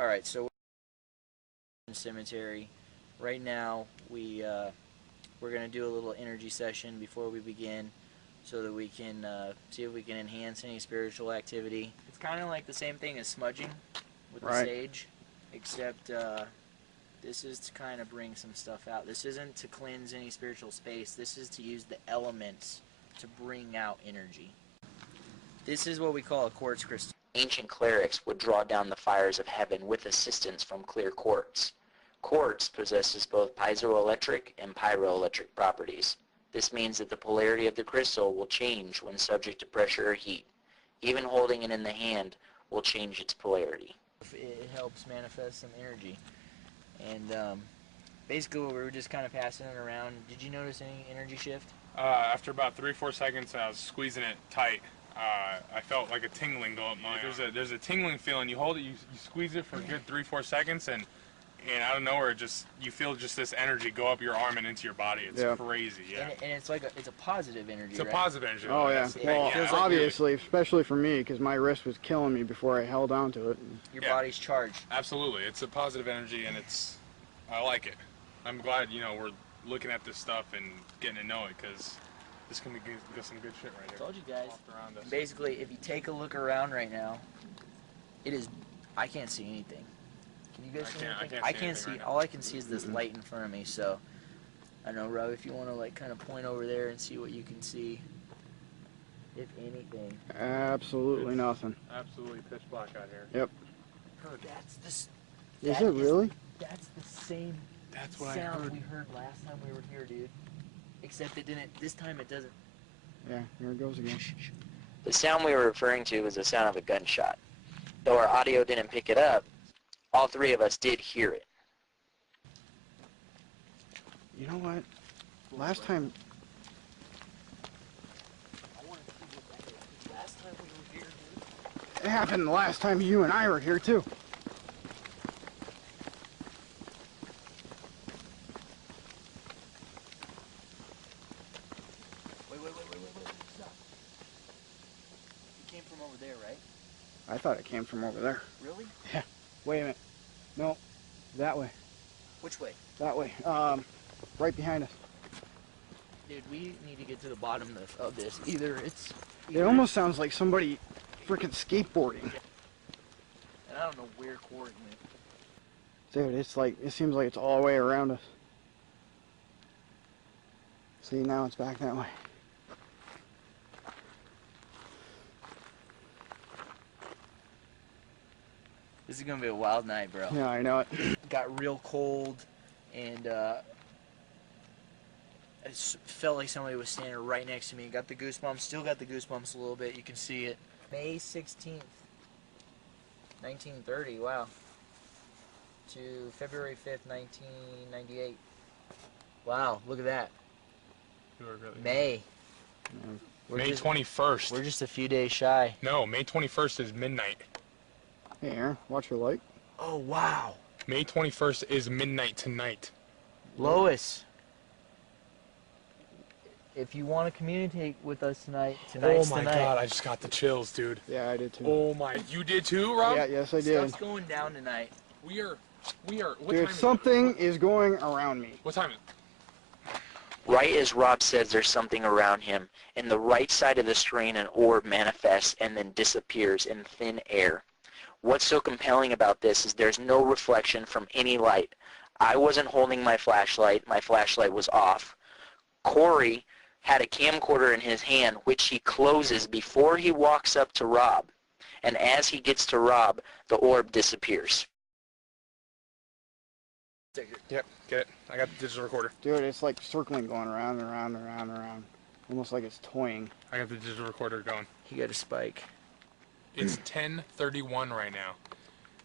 Alright, so we're in the cemetery. Right now, we're going to do a little energy session before we begin so that we can see if we can enhance any spiritual activity. It's kind of like the same thing as smudging with the sage, except this is to kind of bring some stuff out. This isn't to cleanse any spiritual space. This is to use the elements to bring out energy. This is what we call a quartz crystal. Ancient clerics would draw down the fires of heaven with assistance from clear quartz. Quartz possesses both piezoelectric and pyroelectric properties. This means that the polarity of the crystal will change when subject to pressure or heat. Even holding it in the hand will change its polarity. It helps manifest some energy. And basically we were just kind of passing it around. Did you notice any energy shift? After about 3-4 seconds, I was squeezing it tight. I felt like a tingling go up my arm. There's a tingling feeling. You hold it, you squeeze it for a good 3-4 seconds, and out of nowhere, you feel just this energy go up your arm and into your body. It's crazy, yeah. And it's like it's a positive energy. It's a positive energy. Oh yeah. Well, obviously, especially for me, because my wrist was killing me before I held on to it. Your body's charged. Absolutely, it's a positive energy, and I like it. I'm glad we're looking at this stuff and getting to know it, because this can be some good shit right here. I told you guys. Basically, if you take a look around right now, I can't see anything. Can you guys see anything? I can't see. All I can see is this light in front of me. So, I don't know, Rob, if you want to like kind of point over there and see what you can see, if anything. Absolutely nothing. Absolutely pitch black out here. Yep. Bro, Is it really? That's the same sound we heard last time we were here, dude. Except it didn't. This time it doesn't. Yeah, here it goes again. The sound we were referring to was the sound of a gunshot. Though our audio didn't pick it up, all three of us did hear it. You know what? Last time... It happened the last time you and I were here, too. Wait, stop. It came from over there, right? I thought it came from over there. Really? Yeah. Wait a minute. No. That way. Which way? That way. Right behind us. Dude, we need to get to the bottom of this. It almost sounds like somebody freaking skateboarding. And I don't know where coordinate. Dude, it seems like it's all the way around us. See, now it's back that way. This is gonna be a wild night, bro. Yeah, I know it. Got real cold, and it felt like somebody was standing right next to me. Got the goosebumps. Still got the goosebumps a little bit. You can see it. May 16th, 1930. Wow. To February 5th, 1998. Wow, look at that. May. May 21st. We're just a few days shy. No, May 21st is midnight. Hey, Aaron, watch your light. Oh, wow. May 21st is midnight tonight. Lois, if you want to communicate with us tonight's oh my tonight. God, I just got the chills, dude. Yeah, I did too. Oh my, you did too, Rob? Yeah, yes I did. Stuff's going down tonight. We are, what Dude, time something is going around me. What time is it? Right as Rob says there's something around him, in the right side of the screen an orb manifests and then disappears in thin air. What's so compelling about this is there's no reflection from any light. I wasn't holding my flashlight was off. Corey had a camcorder in his hand, which he closes before he walks up to Rob. And as he gets to Rob, the orb disappears. Yep, get it. I got the digital recorder. Dude, it's like circling, going around and around and around and around. Almost like it's toying. I got the digital recorder going. He got a spike. It's 10:31 right now.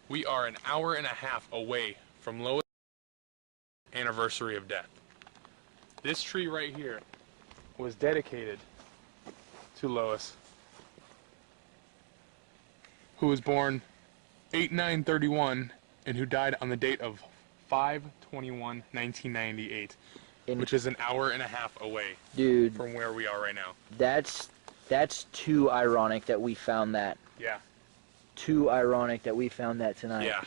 We are an hour and a half away from Lois' anniversary of death. This tree right here was dedicated to Lois, who was born 8/9/31 and who died on the date of 5/21/1998, which is an hour and a half away, dude, from where we are right now. That's too ironic that we found that. Yeah. Too ironic that we found that tonight. Yeah.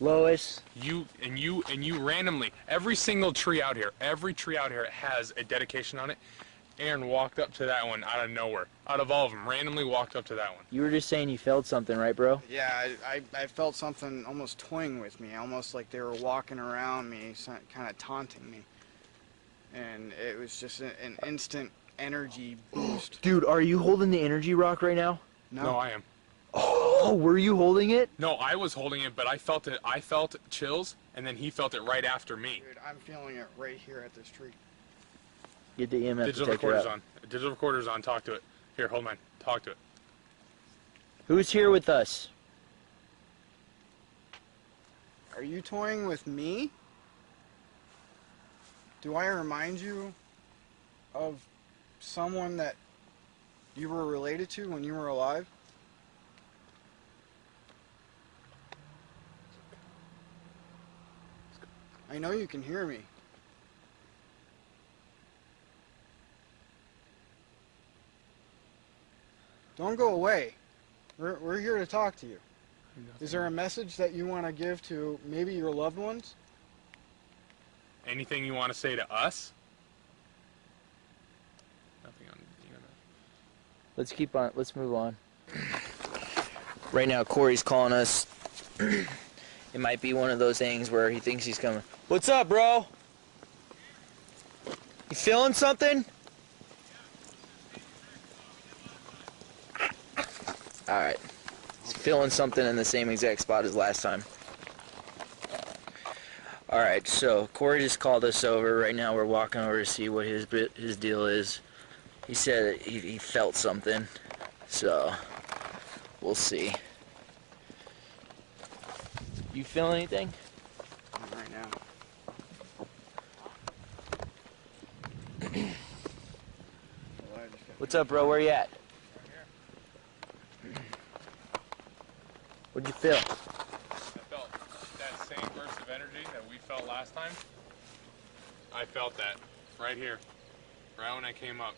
Lois. You randomly, every single tree out here has a dedication on it. Aaron walked up to that one out of nowhere. Out of all of them, randomly walked up to that one. You were just saying you felt something, right, bro? Yeah, I felt something almost toying with me, almost like they were walking around me, kind of taunting me. And it was just an instant energy boost. Dude, are you holding the energy rock right now? No, I am. Oh, were you holding it? No, I was holding it, but I felt it. I felt chills, and then he felt it right after me. Dude, I'm feeling it right here at this tree. Get the EMF Digital detector recorder's out. on. Digital recorder's on. Talk to it. Here, hold mine. Talk to it. Who's here with us? Are you toying with me? Do I remind you of someone that you were related to when you were alive? I know you can hear me. Don't go away. We're here to talk to you. Is there a message that you want to give to maybe your loved ones? Anything you want to say to us? Nothing on the EMF. Let's move on. Right now, Corey's calling us. It might be one of those things where he thinks he's coming. What's up, bro? You feeling something? Alright. He's feeling something in the same exact spot as last time. Alright, so Corey just called us over. Right now we're walking over to see what his deal is. He said he felt something. So, we'll see. You feel anything? Right now. What's up, bro? Where you at? What'd you feel? I felt that same burst of energy that we felt last time. I felt that right here, right when I came up.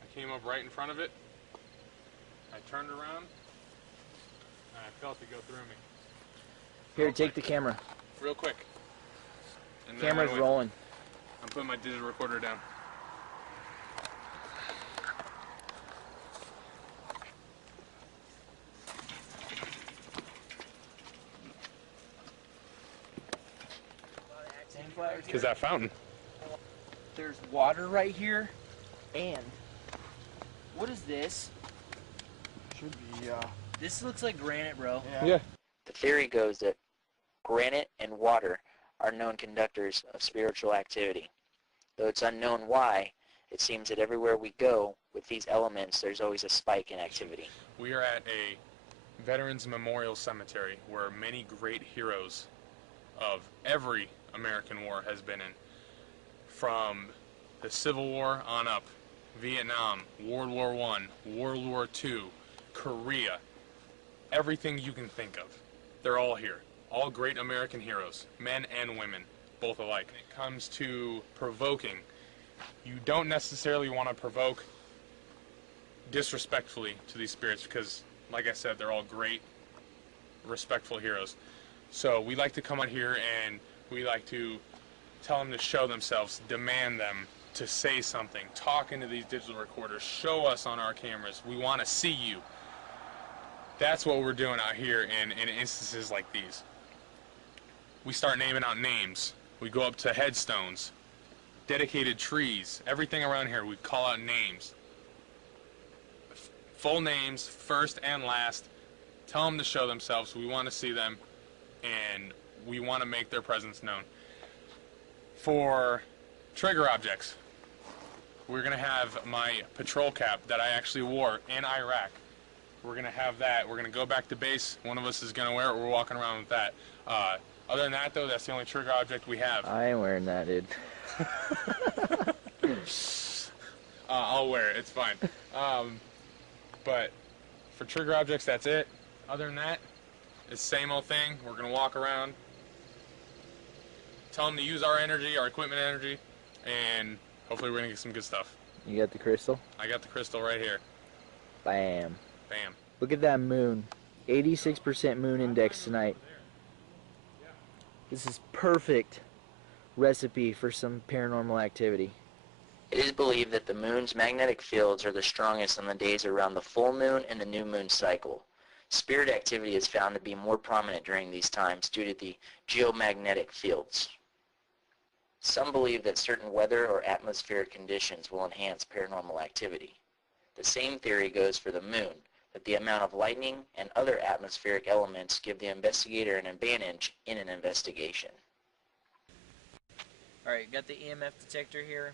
I came up right in front of it. I turned around, and I felt it go through me. Here, take the camera. Real quick. And then I Camera's went. rolling. I'm putting my digital recorder down. Because that fountain. There's water right here, and what is this? Should be, This looks like granite, bro. Yeah. The theory goes that granite and water are known conductors of spiritual activity. Though it's unknown why, it seems that everywhere we go with these elements, there's always a spike in activity. We are at a Veterans Memorial Cemetery where many great heroes of every American war has been in. From the Civil War on up, Vietnam, World War I, World War II, Korea, everything you can think of. They're all here. All great American heroes, men and women, both alike. When it comes to provoking, you don't necessarily want to provoke disrespectfully to these spirits because, like I said, they're all great, respectful heroes. So we like to come out here and we like to tell them to show themselves, demand them to say something, talk into these digital recorders, show us on our cameras. We want to see you. That's what we're doing out here in instances like these. We start naming out names. We go up to headstones, dedicated trees, everything around here. We call out names. Full names, first and last. Tell them to show themselves. We want to see them, and we want to make their presence known. For trigger objects, we're going to have my patrol cap that I actually wore in Iraq. We're going to have that. We're going to go back to base. One of us is going to wear it. We're walking around with that. Other than that, though, that's the only trigger object we have. I ain't wearing that, dude. I'll wear it. It's fine. But for trigger objects, that's it. Other than that, it's the same old thing. We're going to walk around, tell them to use our energy, our equipment energy, and hopefully we're going to get some good stuff. You got the crystal? I got the crystal right here. Bam. Bam. Look at that moon. 86% moon index tonight. This is perfect recipe for some paranormal activity. It is believed that the moon's magnetic fields are the strongest on the days around the full moon and the new moon cycle. Spirit activity is found to be more prominent during these times due to the geomagnetic fields. Some believe that certain weather or atmospheric conditions will enhance paranormal activity. The same theory goes for the moon, that the amount of lightning and other atmospheric elements give the investigator an advantage in an investigation. Alright, got the EMF detector here.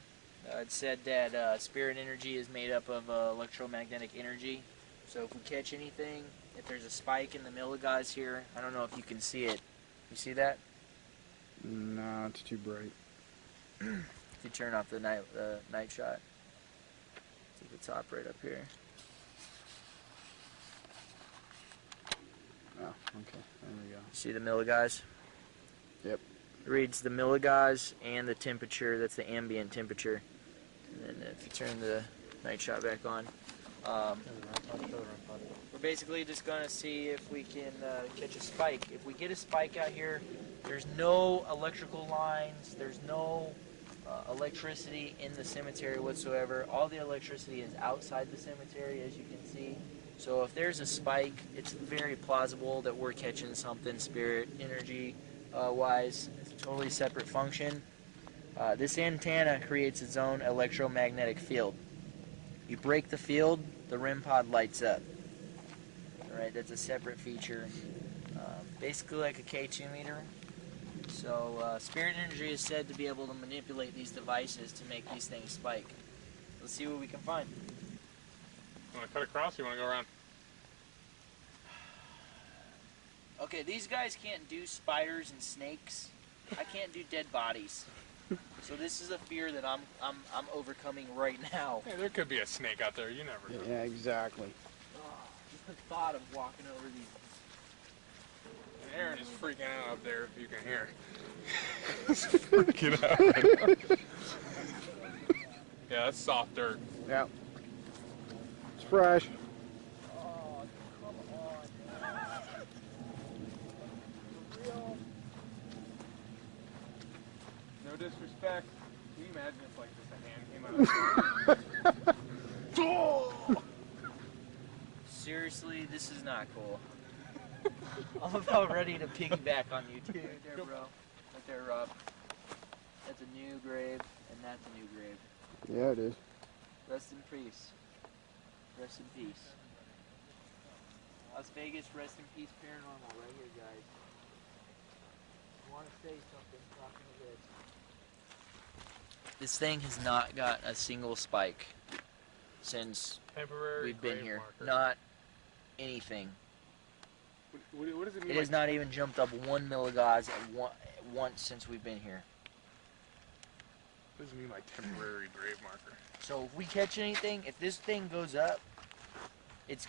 It said that spirit energy is made up of electromagnetic energy. So if we catch anything, if there's a spike in the milligauss here, I don't know if you can see it. You see that? No, it's too bright. If you turn off the night shot. It's at the top right up here. Oh, okay. There we go. See the milligauss? Yep. It reads the milligauss and the temperature. That's the ambient temperature. And then if you turn the night shot back on, we're basically just going to see if we can catch a spike. If we get a spike out here, there's no electrical lines, there's no electricity in the cemetery whatsoever. All the electricity is outside the cemetery, as you can see. So if there's a spike, it's very plausible that we're catching something spirit energy wise. It's a totally separate function. This antenna creates its own electromagnetic field. You break the field, the RIM pod lights up. Alright, that's a separate feature. Basically like a K2 meter. So spirit energy is said to be able to manipulate these devices to make these things spike. Let's see what we can find. You want to cut across or you want to go around? Okay, these guys can't do spiders and snakes. I can't do dead bodies. So this is a fear that I'm overcoming right now. Hey, there could be a snake out there. You never know. Yeah, exactly. Just the thought of walking over these. Aaron is freaking out up there, if you can hear. He's freaking out. Yeah, that's soft dirt. Yep. It's fresh. Oh, come on. For real? No disrespect. Can you imagine if like just a hand came out of the Seriously, this is not cool. I'm about ready to piggyback on you too, there, bro. Right there, Rob. That's a new grave, and that's a new grave. Yeah, it is. Rest in peace. Rest in peace. Las Vegas, rest in peace paranormal right here, guys. I want to say something talking to this. This thing has not got a single spike since temporary we've been grave here. marker. Not anything. What does it mean? It has not even jumped up 1 milligauss at once since we've been here. What does it mean by temporary grave marker? So if we catch anything, if this thing goes up, it's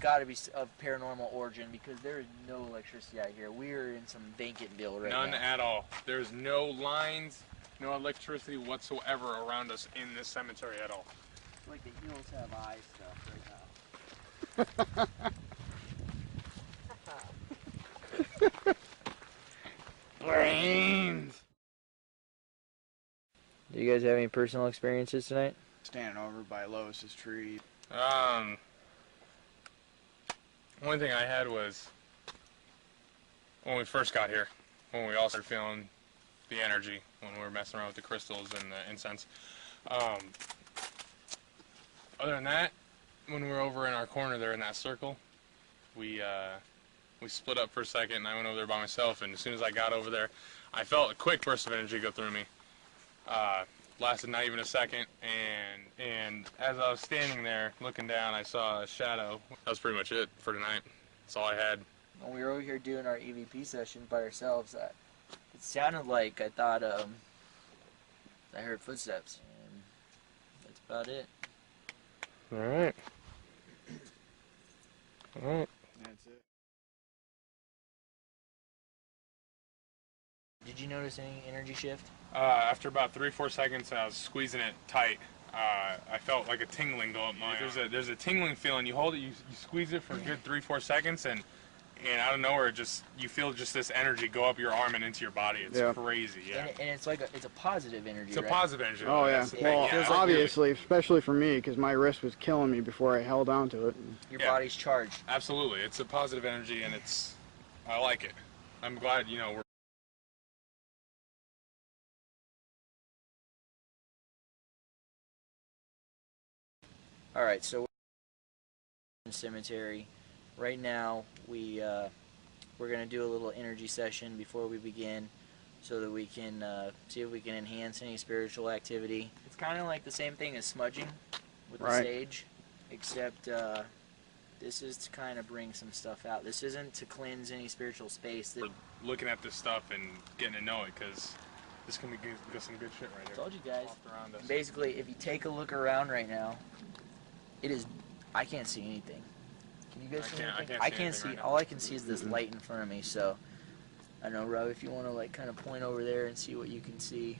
got to be of paranormal origin because there is no electricity out here. We are in some Vankenville right None now. at all. There's no lines, no electricity whatsoever around us in this cemetery at all. It's like the hills have eyes stuff right now. Brains. Do you guys have any personal experiences tonight? Standing over by Lois's tree. One thing I had was when we first got here, when we all started feeling the energy, when we were messing around with the crystals and the incense. Other than that, when we were over in our corner there in that circle, we split up for a second and I went over there by myself, and as soon as I got over there, I felt a quick burst of energy go through me. Lasted not even a second, and as I was standing there looking down, I saw a shadow. That was pretty much it for tonight. That's all I had. When we were over here doing our EVP session by ourselves, it sounded like I thought I heard footsteps, and that's about it. Alright. Alright. That's it. Did you notice any energy shift? After about 3-4 seconds, I was squeezing it tight. I felt like a tingling go up my. There's a tingling feeling. You hold it, you squeeze it for a good 3-4 seconds, and and out of nowhere, just you feel just this energy go up your arm and into your body. It's crazy, yeah. And it's like it's a positive energy, It's a right? positive energy. Oh yeah. That's the thing, Well, yeah. obviously, especially for me, because my wrist was killing me before I held on to it. Your body's charged. Absolutely, it's a positive energy, and I like it. I'm glad, you know, we're. All right, so we're cemetery. Right now, we're gonna do a little energy session before we begin, so that we can see if we can enhance any spiritual activity. It's kind of like the same thing as smudging with the sage, except this is to kind of bring some stuff out. This isn't to cleanse any spiritual space. We're looking at this stuff and getting to know it, because this can be some good shit right here. I told you guys. Around us. Basically, if you take a look around right now, it is. I can't see anything. Can you guys see anything? I can't see. All I can see is this light in front of me. So, I don't know, Rob, if you want to like kind of point over there and see what you can see,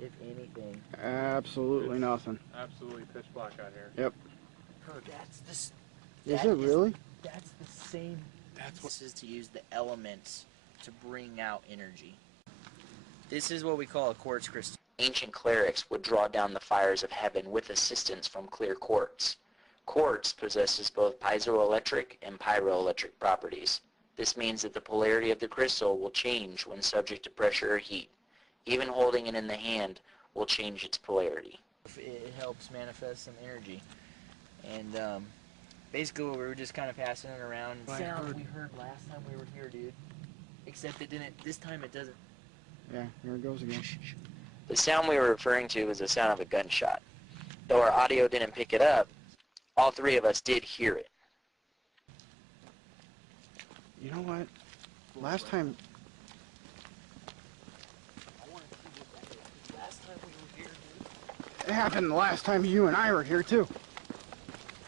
if anything. Absolutely nothing. Absolutely pitch black out here. Yep. That's this. Is it really? That's the same. That's what this is, to use the elements to bring out energy. This is what we call a quartz crystal. Ancient clerics would draw down the fires of heaven with assistance from clear quartz. Quartz possesses both piezoelectric and pyroelectric properties. This means that the polarity of the crystal will change when subject to pressure or heat. Even holding it in the hand will change its polarity. It helps manifest some energy. And basically we were just kind of passing it around. Sound we heard last time we were here, dude. Except it didn't, this time it doesn't. Yeah, here it goes again. The sound we were referring to was the sound of a gunshot. Though our audio didn't pick it up, all three of us did hear it. You know what? Last time it happened the last time you and I were here too.